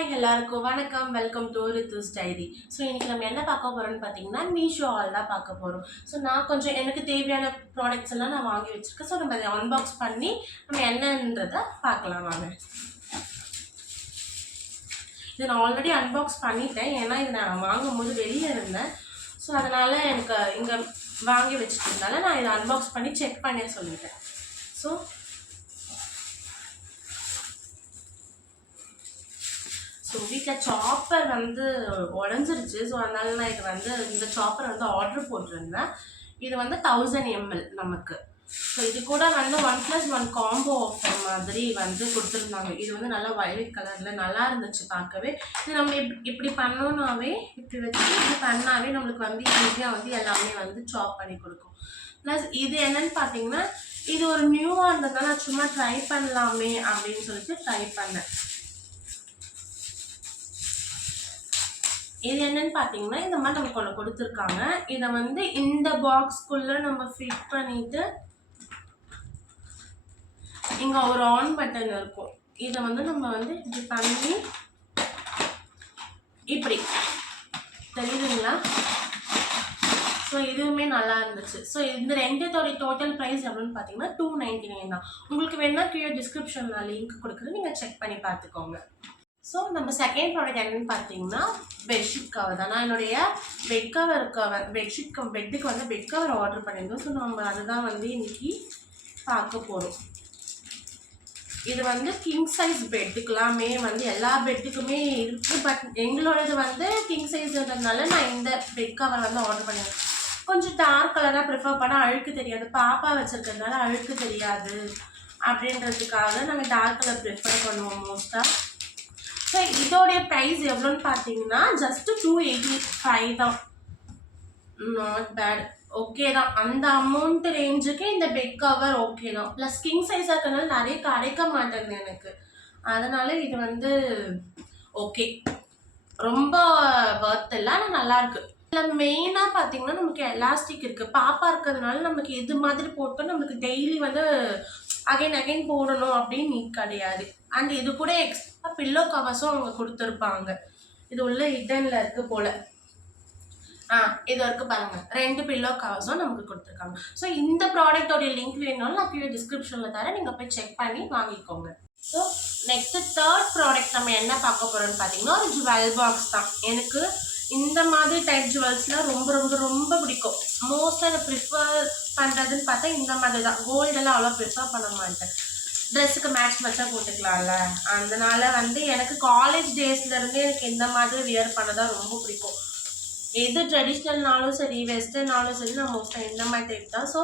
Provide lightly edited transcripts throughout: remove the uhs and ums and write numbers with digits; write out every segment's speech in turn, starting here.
Hi எல்லாருக்கும் வணக்கம். Welcome to Rithu's diary. So இன்றைக்கி நம்ம என்ன பார்க்க போகிறோம்னு பார்த்தீங்கன்னா மீஷோ ஆல் தான் பார்க்க போகிறோம். ஸோ நான் கொஞ்சம் எனக்கு தேவையான ப்ராடக்ட்ஸ் எல்லாம் நான் வாங்கி வச்சுருக்கேன். ஸோ நம்ம அதை அன்பாக்ஸ் பண்ணி நம்ம என்னன்றதை பார்க்கலாம் வாங்க. இதை நான் ஆல்ரெடி அன்பாக்ஸ் பண்ணிட்டேன், ஏன்னா இதை நான் வாங்கும்போது வெளியே இருந்தேன். ஸோ அதனால் எனக்கு இங்கே வாங்கி வச்சுட்டதுனால நான் இதை அன்பாக்ஸ் பண்ணி செக் பண்ணி சொல்லிட்டேன். ஸோ வீட்டில் சாப்பர் வந்து உடஞ்சிருச்சு. ஸோ அதனால நான் இது வந்து இந்த சாப்பர் வந்து ஆர்டர் போட்டிருந்தேன். இது வந்து 1000 ml நமக்கு. ஸோ இது கூட வந்து 1+1 காம்போ ஆஃபர் மாதிரி வந்து கொடுத்துருந்தாங்க. இது வந்து நல்லா வயலட் கலரில் நல்லா இருந்துச்சு பார்க்கவே. இது நம்ம இப்படி பண்ணோன்னாவே இப்படி வச்சு இப்படி பண்ணாவே நம்மளுக்கு வந்து ஈஸியாக வந்து எல்லாமே வந்து சாப் பண்ணி கொடுக்கும். ப்ளஸ் இது என்னன்னு பார்த்தீங்கன்னா, இது ஒரு நியூவாக இருந்ததுனால நான் சும்மா ட்ரை பண்ணலாமே அப்படின்னு சொல்லிட்டு ட்ரை பண்ணேன். இது என்னன்னு பார்த்தீங்கன்னா, இந்த மாதிரி நமக்கு ஒன்று கொடுத்துருக்காங்க. இதை வந்து இந்த பாக்ஸ்குள்ளே நம்ம ஃபிட் பண்ணிவிட்டு இங்கே ஒரு ஆன் பட்டன் இருக்கும். இதை வந்து நம்ம வந்து இப்படி பண்ணி இப்படி தெரியுதுங்களா? ஸோ இதுவுமே நல்லா இருந்துச்சு. ஸோ இந்த ரெண்டுத்தோடைய டோட்டல் ப்ரைஸ் எவ்வளோன்னு பார்த்தீங்கன்னா 299 தான். உங்களுக்கு வேணா கீழே டிஸ்கிரிப்ஷனில் லிங்க் கொடுக்குறது, நீங்கள் செக் பண்ணி பார்த்துக்கோங்க. ஸோ நம்ம செகண்ட் ப்ராடக்ட் என்னென்னு பார்த்தீங்கன்னா பெட்ஷீட் கவர் தான். நான் என்னுடைய பெட்டுக்கு வந்து பெட் கவர் ஆர்டர் பண்ணியிருந்தோம். ஸோ நம்ம அதுதான் வந்து இன்றைக்கி பார்க்க போகிறோம். இது வந்து கிங் சைஸ் பெட்டுக்கெல்லாமே வந்து எல்லா பெட்டுக்குமே இருக்குது. பட் எங்களோடது வந்து கிங் சைஸ்ன்றதுனால நான் இந்த பெட் கவர் வந்து ஆர்டர் பண்ணியிருந்தேன். கொஞ்சம் டார்க் கலராக ப்ரிஃபர் பண்ணால் அழுக்கு தெரியாது, பாப்பா வச்சுருக்கிறதுனால அழுக்கு தெரியாது அப்படின்றதுக்காக நாங்கள் டார்க் கலர் ப்ரிஃபர் பண்ணுவோம் மோஸ்ட்டாக. ஸோ இதோடைய ப்ரைஸ் எவ்வளோன்னு பார்த்தீங்கன்னா ஜஸ்ட்டு 285 தான். நாட் பேட், ஓகே தான். அந்த அமௌண்ட் ரேஞ்சுக்கு இந்த பெட் கவர் ஓகே தான். ப்ளஸ் கிங் சைஸாக இருக்கிறதுனால நிறைய கிடைக்க மாட்டேங்குது எனக்கு. அதனால் இது வந்து ஓகே, ரொம்ப ஒர்த் இல்லை, ஆனால் நல்லாயிருக்கு. இதில் மெயினாக பார்த்தீங்கன்னா நமக்கு எலாஸ்டிக் இருக்குது. பாப்பா இருக்கிறதுனால நமக்கு இது மாதிரி போட்டு நமக்கு டெய்லி வந்து அகைன் போடணும் அப்படின்னு நீட் கிடையாது. அண்ட் இது கூட எக்ஸ்ட்ரா பில்லோ கவர்ஸும் அவங்க கொடுத்துருப்பாங்க. இது உள்ள ஹிட்டனில் இருக்குது போல். இது வரைக்கும் பாருங்கள், 2 பில்லோ கவர்ஸும் நமக்கு கொடுத்துருக்காங்க. ஸோ இந்த ப்ராடக்டோடைய லிங்க் வேணும்னாலும் நான் கீழே டிஸ்கிரிப்ஷனில் தரேன், நீங்கள் போய் செக் பண்ணி வாங்கிக்கோங்க. ஸோ நெக்ஸ்ட்டு தேர்ட் ப்ராடக்ட் நம்ம என்ன பார்க்க போகிறோம்னு பார்த்தீங்கன்னா ஒரு ஜுவல் பாக்ஸ் தான். எனக்கு இந்த மாதிரி டைப் ஜுவல்ஸ்லாம் ரொம்ப ரொம்ப ரொம்ப பிடிக்கும். மோஸ்ட்டாக அதை ப்ரிஃபர் பண்ணுறதுன்னு பார்த்தா இந்த மாதிரி தான். கோல்டெல்லாம் அவ்வளோ ப்ரிஃபர் பண்ண மாட்டேன். ட்ரெஸ்ஸுக்கு மேட்ச் வச்சா போட்டுக்கலாம்ல, அதனால் வந்து எனக்கு காலேஜ் டேஸ்லேருந்தே எனக்கு இந்த மாதிரி வியர் பண்ண தான் ரொம்ப பிடிக்கும். எது ட்ரெடிஷ்னல்னாலும் சரி வெஸ்டர்னாலும் சரி நான் மோஸ்ட்டாக இந்த மாதிரி டைப் தான். ஸோ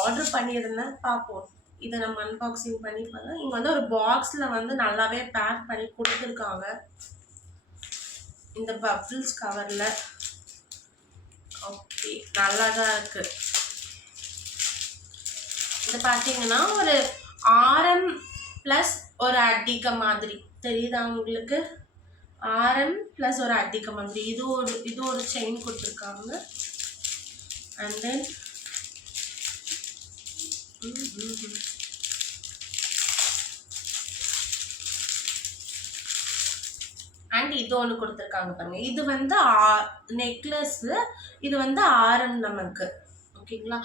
ஆர்டர் பண்ணியிருந்தேன், பார்ப்போம். இதை நம்ம அன்பாக்சிங் பண்ணி பார்த்தோம். இங்கே வந்து ஒரு பாக்ஸில் வந்து நல்லாவே பேக் பண்ணி கொடுத்துருக்காங்க இந்த பபிள்ஸ் கவரில். ஓகே, நல்லா தான் இருக்குது. இது பார்த்தீங்கன்னா ஒரு ஆரம் ப்ளஸ் ஒரு அட்டிக்க மாதிரி தெரியுதா உங்களுக்கு? ஆரம் ப்ளஸ் ஒரு அட்டிக்க மாதிரி. இது ஒரு செயின் கொடுத்துருக்காங்க. அண்ட் தென் அண்ட் இது ஒன்று கொடுத்துருக்காங்க பாருங்க. இது வந்து நெக்லஸ்ஸு, இது வந்து ஆரம் நமக்கு. ஓகேங்களா?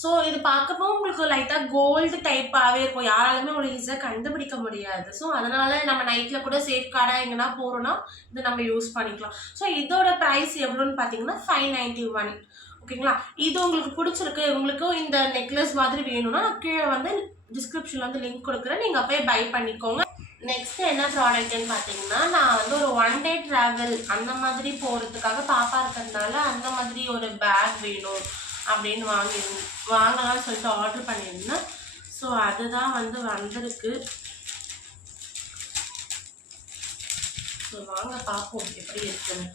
ஸோ இது பார்க்கப்போ உங்களுக்கு லைட்டாக கோல்டு டைப்பாகவே இருக்கும். யாராலுமே உங்களுக்கு ஈஸியாக கண்டுபிடிக்க முடியாது. ஸோ அதனால் நம்ம நைட்டில் கூட சேஃப் கார்டாக எங்கன்னா போகிறோன்னா இது நம்ம யூஸ் பண்ணிக்கலாம். ஸோ இதோட ப்ரைஸ் எவ்வளோன்னு பார்த்தீங்கன்னா 591. ஓகேங்களா? இது உங்களுக்கு பிடிச்சிருக்கு, உங்களுக்கும் இந்த நெக்லஸ் மாதிரி வேணும்னா கீழே வந்து டிஸ்கிரிப்ஷனில் வந்து லிங்க் கொடுக்குறேன், நீங்கள் போய் பை பண்ணிக்கோங்க. நெக்ஸ்ட் என்ன ப்ராடக்ட்னு பார்த்தீங்கன்னா, நான் வந்து ஒரு 1 day ட்ராவல் அந்த மாதிரி போகிறதுக்காக பாப்பா இருக்கிறதுனால அந்த மாதிரி ஒரு பேக் வேணும் அப்படின்னு வாங்கலாம்னு சொல்லிட்டு ஆர்டர் பண்ணியிருந்தேன். ஸோ அதுதான் வந்து வந்திருக்கு. ஸோ வாங்க பார்ப்போம் எப்படி இருக்குன்னு.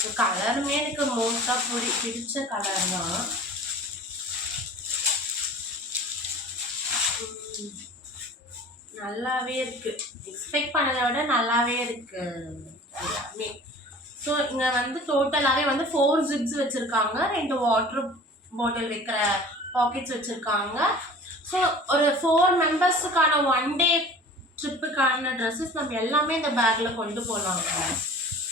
ஸோ கலருமே எனக்கு மோஸ்ட்டாக பிடிச்ச கலர் தான். நல்லாவே இருக்குது, எக்ஸ்பெக்ட் பண்ணதை விட நல்லாவே இருக்குது எல்லாமே. ஸோ இங்கே வந்து டோட்டலாகவே வந்து 4 ஜிப்ஸ் வச்சுருக்காங்க. 2 வாட்டர் பாட்டில் வைக்கிற பாக்கெட்ஸ் வச்சுருக்காங்க. ஸோ ஒரு 4 மெம்பர்ஸுக்கான 1 டே ட்ரிப்புக்கான ட்ரெஸ்ஸஸ் நம்ம எல்லாமே இந்த பேக்கில் கொண்டு போகலாங்க.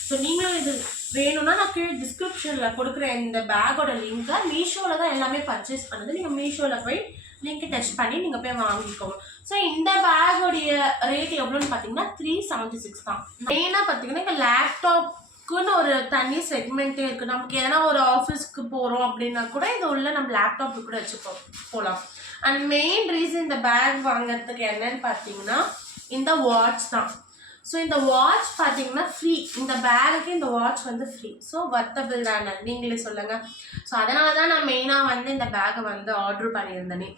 ஸோ நீங்களும் இது வேணும்னா நான் கீழே டிஸ்கிரிப்ஷனில் கொடுக்குற இந்த பேக்கோட லிங்க்கை மீஷோவில் தான் எல்லாமே பர்ச்சேஸ் பண்ணுது. நீங்கள் மீஷோவில் போய் லிங்க்கை டச் பண்ணி நீங்கள் போய் வாங்கிக்கோங்க. ஸோ இந்த பேக்கோடைய ரேட் எவ்வளோன்னு பார்த்தீங்கன்னா 376 தான். மெயினாக பார்த்தீங்கன்னா இங்கே லேப்டாப்க்குன்னு ஒரு தனி செக்மெண்ட்டே இருக்குது. நமக்கு எதனா ஒரு ஆஃபீஸ்க்கு போகிறோம் அப்படின்னா கூட இது உள்ள நம்ம லேப்டாப்பு கூட வச்சு போகலாம். அண்ட் மெயின் ரீசன் இந்த பேக் வாங்குறதுக்கு என்னன்னு பார்த்தீங்கன்னா இந்த வாட்ச் தான். ஸோ இந்த வாட்ச் பார்த்தீங்கன்னா ஃப்ரீ, இந்த பேகுக்கு இந்த வாட்ச் வந்து ஃப்ரீ. ஸோ வர்த்தபிள் தானே, நீங்களே சொல்லுங்கள். ஸோ அதனால தான் நான் மெயினாக வந்து இந்த பேக்கை வந்து ஆர்டர் பண்ணியிருந்தேனே.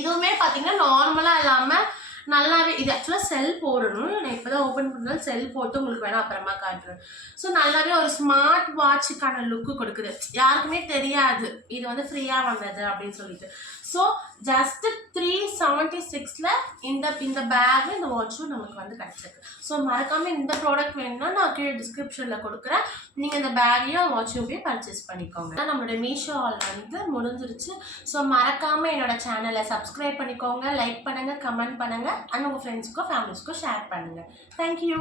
இதுவுமே பார்த்தீங்கன்னா நார்மலாக இல்லாமல் நல்லாவே, இது ஆக்சுவலாக செல் போடணும். நான் இப்போ தான் ஓப்பன் பண்ணாலும் செல் போட்டு உங்களுக்கு வேணால் அப்புறமா காட்டுறேன். ஸோ நல்லாவே ஒரு ஸ்மார்ட் வாட்சுக்கான லுக்கு கொடுக்குது. யாருக்குமே தெரியாது இது வந்து ஃப்ரீயாக வந்தது அப்படின்னு சொல்லிட்டு. ஸோ ஜஸ்ட் 376ல் இந்த பேகு இந்த வாட்சும் நமக்கு வந்து கிடச்சிருக்கு. ஸோ மறக்காமல் இந்த ப்ராடக்ட் வேணும்னா நான் கீழே டிஸ்கிரிப்ஷனில் கொடுக்குறேன். நீங்கள் இந்த பேக்கையும் வாட்சையும் போய் பர்ச்சேஸ் பண்ணிக்கோங்க. நம்மளோட மீஷோ ஆல் வந்து முடிஞ்சிருச்சு. ஸோ மறக்காமல் என்னோட சேனலை சப்ஸ்கிரைப் பண்ணிக்கோங்க, லைக் பண்ணுங்கள், கமெண்ட் பண்ணுங்கள், அண்ட் உங்கள் ஃப்ரெண்ட்ஸ்க்கோ ஃபேமிலிஸ்க்கோ ஷேர் பண்ணுங்கள். தேங்க்யூ.